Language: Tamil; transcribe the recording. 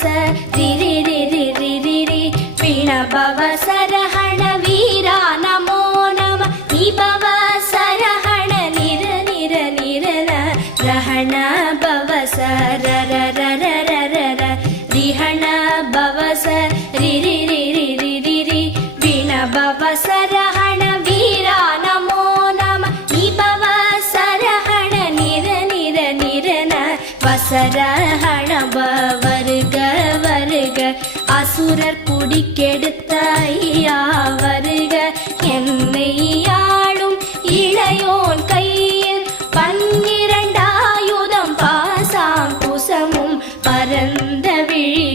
பவச ரிரி ரிரி ரிரி ரி பிணபவ சரஹண வீரா நமோ நம நிபவ சரஹண நிர நிர நிரன ரஹண பவச ரர ரர ரர ரிஹண பவச ரிரி ரிரி ரிரி ரி பிணபவ சரஹண வீரா நமோ நம நிபவ சரஹண நிர நிர நிரன வசரஹண வருக வருக அசுரர் குடிக்கெடுத்த ஐயா வருக என்னை ஆளும் இளையோன் கையில் 12 ஆயுதம் பாசாம் குசமும் பரந்த விழி